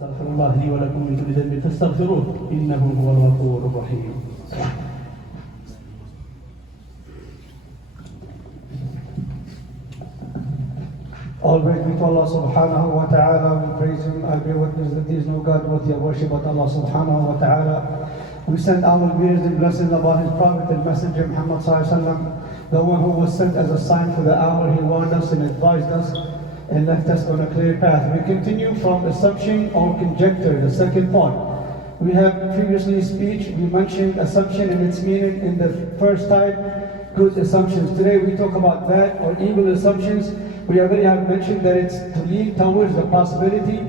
استغفر الله لي ولكم من كل ذنب فاستغفروه انه هو الغفور الرحيم. All praise be to Allah subhanahu wa ta'ala. We praise Him. I bear witness that there is no God worthy of worship but Allah subhanahu wa ta'ala. We send our prayers and blessings upon His Prophet and Messenger Muhammad sallallahu alaihi wasallam, the one who was sent as a sign for the hour. He warned us and advised us and left us on a clear path. We continue from assumption or conjecture, the second part. We have previously we mentioned assumption and its meaning in the first type, good assumptions. Today we talk about bad or evil assumptions. We already have mentioned that it's to lean towards the possibility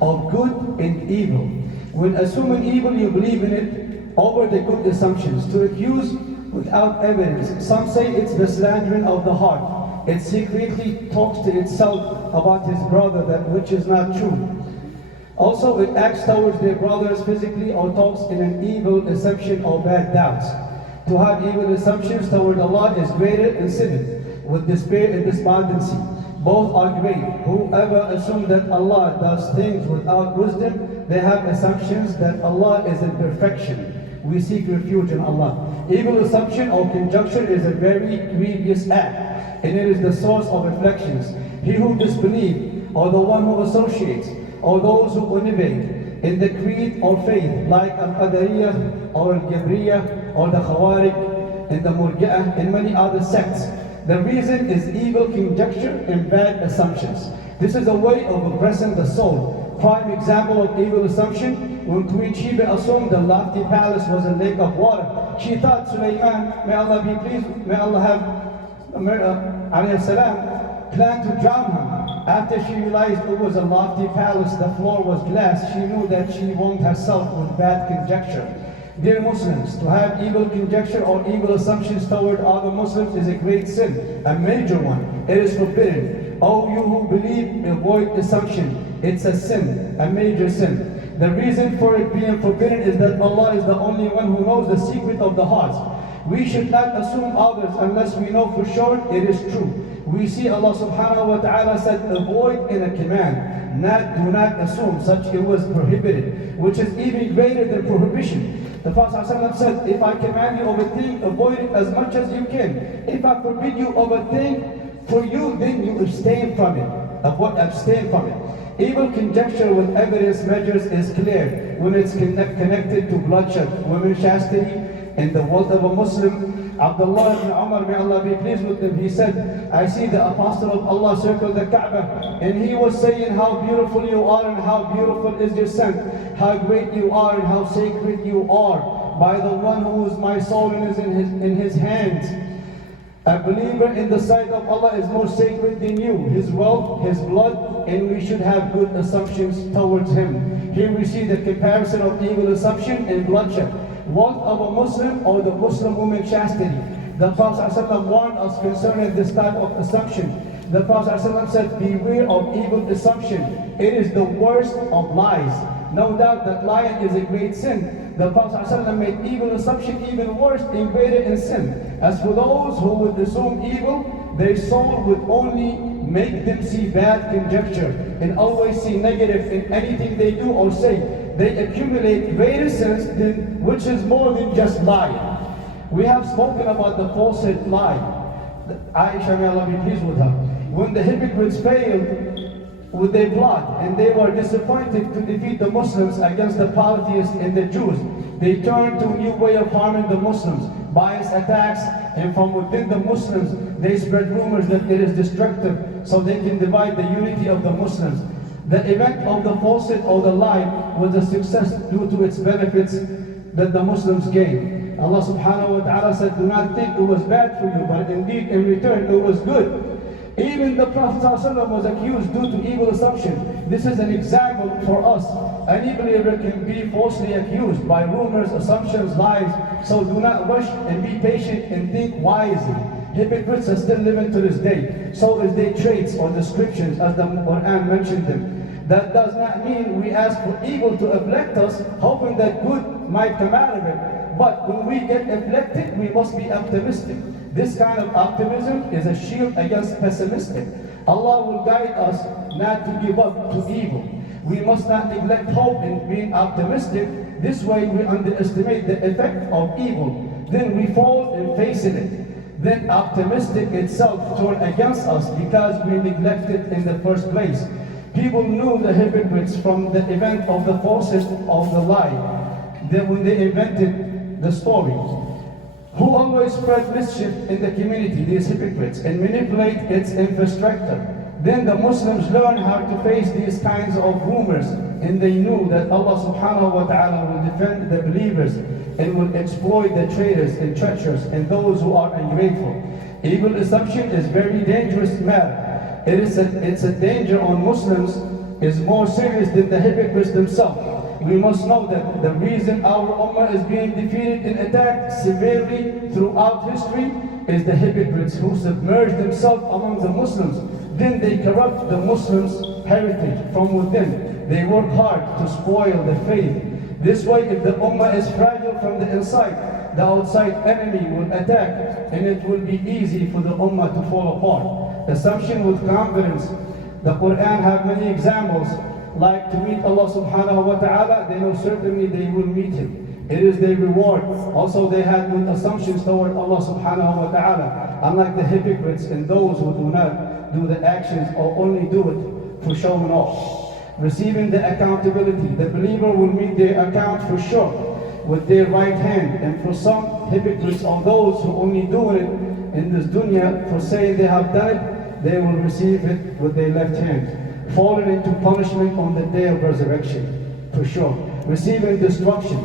of good and evil. When assuming evil, you believe in it over the good assumptions. To accuse without evidence. Some say it's the slandering of the heart. It secretly talks to itself about his brother, that which is not true. Also, it acts towards their brothers physically or talks in an evil assumption or bad doubts. To have evil assumptions toward Allah is greater in sin, with despair and despondency. Both are great. Whoever assumes that Allah does things without wisdom, they have assumptions that Allah is in perfection. We seek refuge in Allah. Evil assumption or conjecture is a very grievous act, and it is the source of afflictions. He who disbelieves, or the one who associates, or those who innovate in the creed or faith, like al-Qadriyah or al-Jabriyah or the Khawarij and the Murji'ah and many other sects. The reason is evil conjecture and bad assumptions. This is a way of oppressing the soul. Prime example of evil assumption, when Queen Sheba assumed the lofty palace was a lake of water. She thought Sulaiman, may Allah be pleased, may Allah have alayhi salam, planned to drown her. After she realized it was a lofty palace, the floor was glass, she knew that she wronged herself with bad conjecture. Dear Muslims, to have evil conjecture or evil assumptions toward other Muslims is a great sin, a major one. It is forbidden. O you who believe, avoid assumption. It's a sin, a major sin. The reason for it being forbidden is that Allah is the only one who knows the secret of the hearts. We should not assume others unless we know for sure it is true. We see Allah subhanahu wa ta'ala said avoid in a command, do not assume, such it was prohibited, which is even greater than prohibition. The Prophet ﷺ said, if I command you of a thing, avoid it as much as you can. If I forbid you of a thing for you, then you abstain from it. Abstain from it. Evil conjecture with evidence measures is clear when it's connected to bloodshed, women's chastity, and the wealth of a Muslim. Abdullah ibn Umar, may Allah be pleased with him, he said, I see the apostle of Allah circle the Kaaba, and he was saying how beautiful you are and how beautiful is your son, how great you are and how sacred you are, by the one whose my soul is in his hands. A believer in the sight of Allah is more sacred than you, his wealth, his blood, and we should have good assumptions towards him. Here we see the comparison of evil assumption and bloodshed. Wealth of a Muslim or the Muslim woman chastity. The Prophet ﷺ warned us concerning this type of assumption. The Prophet ﷺ said, beware of evil assumption. It is the worst of lies. No doubt that lying is a great sin. The Prophet ﷺ made evil assumption even worse and greater in sin. As for those who would assume evil, their soul would only make them see bad conjecture and always see negative in anything they do or say. They accumulate greater sins which is more than just lying. We have spoken about the falsehood lie. Aisha, may Allah be pleased with her. When the hypocrites failed with their plot and they were disappointed to defeat the Muslims against the polytheists and the Jews, they turned to a new way of harming the Muslims, bias attacks, and from within the Muslims they spread rumors that it is destructive so they can divide the unity of the Muslims. The event of the falsehood or the lie was a success due to its benefits that the Muslims gained. Allah subhanahu wa ta'ala said, do not think it was bad for you, but indeed in return it was good. Even the Prophet ﷺ was accused due to evil assumption. This is an example for us. Any believer can be falsely accused by rumors, assumptions, lies. So do not rush and be patient and think wisely. Hypocrites are still living to this day. So is their traits or descriptions as the Quran mentioned them. That does not mean we ask for evil to afflict us, hoping that good might come out of it. But when we get afflicted, we must be optimistic. This kind of optimism is a shield against pessimistic. Allah will guide us not to give up to evil. We must not neglect hope in being optimistic. This way we underestimate the effect of evil. Then we fall in facing it. Then optimistic itself turn against us because we neglected in the first place. People knew the hypocrites from the event of the falsehood of the lie. Then when they invented the story, who always spread mischief in the community, these hypocrites, and manipulate its infrastructure. Then the Muslims learned how to face these kinds of rumors, and they knew that Allah subhanahu wa ta'ala will defend the believers and will exploit the traitors and treacherous and those who are ungrateful. Evil assumption is very dangerous matter. It's a danger on Muslims is more serious than the hypocrites themselves. We must know that the reason our ummah is being defeated and attacked severely throughout history is the hypocrites who submerge themselves among the Muslims. Then they corrupt the Muslims' heritage from within. They work hard to spoil the faith. This way, if the ummah is fragile from the inside, the outside enemy will attack, and it will be easy for the ummah to fall apart. Assumption with confidence. The Quran have many examples, like to meet Allah subhanahu wa ta'ala, they know certainly they will meet Him. It is their reward. Also they had good assumptions toward Allah subhanahu wa ta'ala, unlike the hypocrites and those who do not do the actions or only do it for showing off. Receiving the accountability, the believer will meet their account for sure with their right hand, and for some hypocrites or those who only do it in this dunya for saying they have done it, they will receive it with their left hand, falling into punishment on the day of resurrection, for sure. Receiving destruction.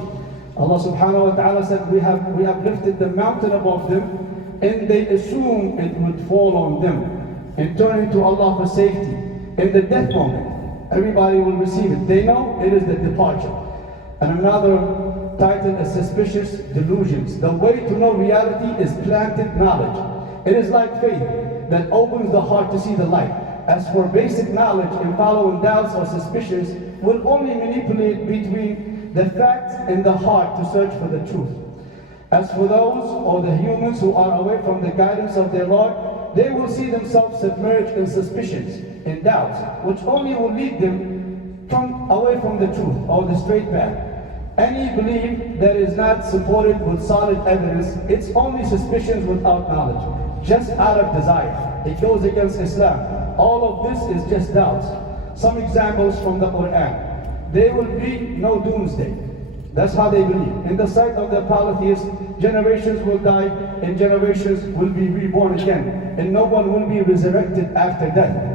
Allah subhanahu wa ta'ala said, we have lifted the mountain above them, and they assume it would fall on them, and turn to Allah for safety. In the death moment, everybody will receive it. They know it is the departure. And another title is suspicious delusions. The way to know reality is planted knowledge. It is like faith that opens the heart to see the light. As for basic knowledge and following doubts or suspicions, will only manipulate between the facts and the heart to search for the truth. As for those or the humans who are away from the guidance of their Lord, they will see themselves submerged in suspicions and doubts, which only will lead them away from the truth or the straight path. Any belief that is not supported with solid evidence, it's only suspicions without knowledge, just out of desire. It goes against Islam. All of this is just doubts. Some examples from the Quran. There will be no doomsday. That's how they believe. In the sight of the polytheists, generations will die and generations will be reborn again, and no one will be resurrected after death.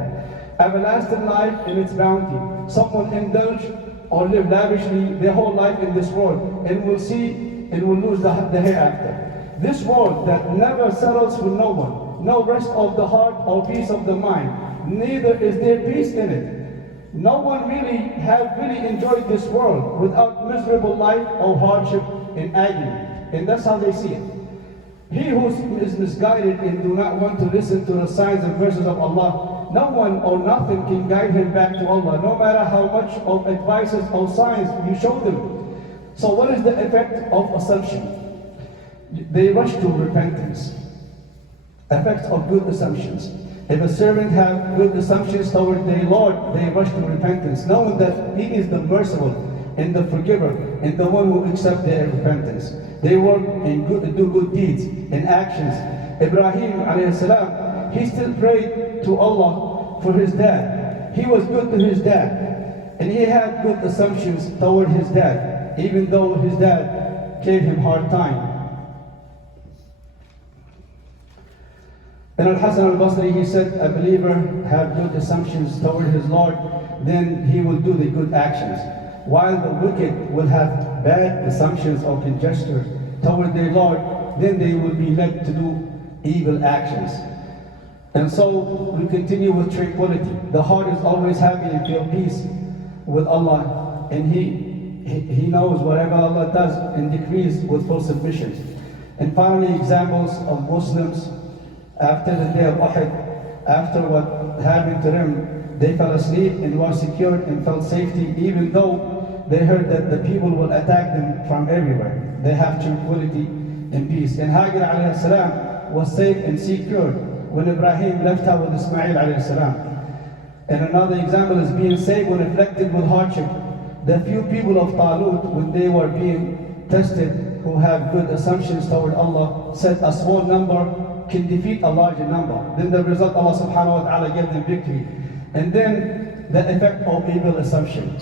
Everlasting life in its bounty. Some will indulge or live lavishly their whole life in this world, and will see and will lose the hereafter. This world that never settles for no one, no rest of the heart or peace of the mind, neither is there peace in it. No one have enjoyed this world without miserable life or hardship and agony. And that's how they see it. He who is misguided and do not want to listen to the signs and verses of Allah, no one or nothing can guide him back to Allah, no matter how much of advices or signs you show them. So what is the effect of assumption? They rush to repentance. Effects of good assumptions. If a servant have good assumptions toward their Lord, they rush to repentance, knowing that He is the merciful and the forgiver and the one who accepts their repentance. They work and do good deeds and actions. Ibrahim alayhi salam, he still prayed to Allah for his dad. He was good to his dad, and he had good assumptions toward his dad, even though his dad gave him hard time. And Al-Hasan al-Basri, he said, a believer have good assumptions toward his Lord, then he will do the good actions. While the wicked will have bad assumptions or conjectures toward their Lord, then they will be led to do evil actions. And so we continue with tranquility. The heart is always happy and feel peace with Allah, and He knows whatever Allah does and decrees with full submission. And finally, examples of Muslims after the day of Uhud, after what happened to them, they fell asleep and were secured and felt safety, even though they heard that the people will attack them from everywhere. They have tranquility and peace. And Hagar alayhi salam was safe and secure when Ibrahim left her with Ismail alayhi salam. And another example is being saved when afflicted with hardship. The few people of Talut, when they were being tested, who have good assumptions toward Allah, said a small number can defeat a larger number. Then the result, Allah subhanahu wa ta'ala gave them victory. And then the effect of evil assumption.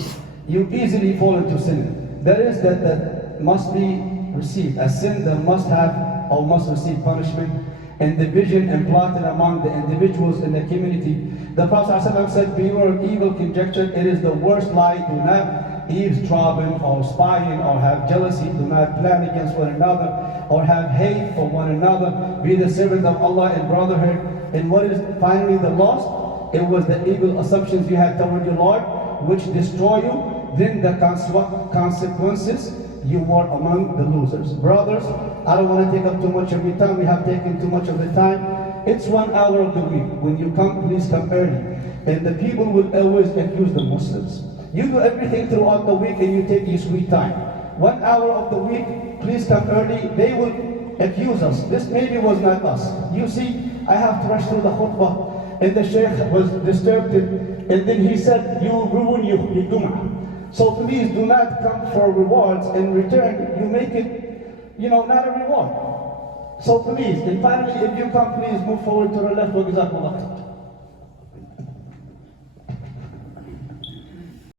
You easily fall into sin. That is that must be received. A sin that must have or must receive punishment. And division and plotted among the individuals in the community. The Prophet ﷺ said, beware of evil conjecture. It is the worst lie. Do not eavesdropping or spying or have jealousy. Do not plan against one another or have hate for one another. Be the servant of Allah in brotherhood. And what is finally the loss? It was the evil assumptions you had toward your Lord, which destroy you. Then the consequences, you were among the losers. Brothers, I don't want to take up too much of your time. We have taken too much of the time. It's 1 hour of the week. When you come, please come early. And the people will always accuse the Muslims. You do everything throughout the week and you take your sweet time. 1 hour of the week, please come early. They will accuse us. This maybe was not us. You see, I have to rush through the khutbah. And the Sheikh was disturbed. And then he said, you ruin your Jum'ah. So please do not come for rewards. In return, you make it, not a reward. So please, and finally, if you come, please move forward to the left.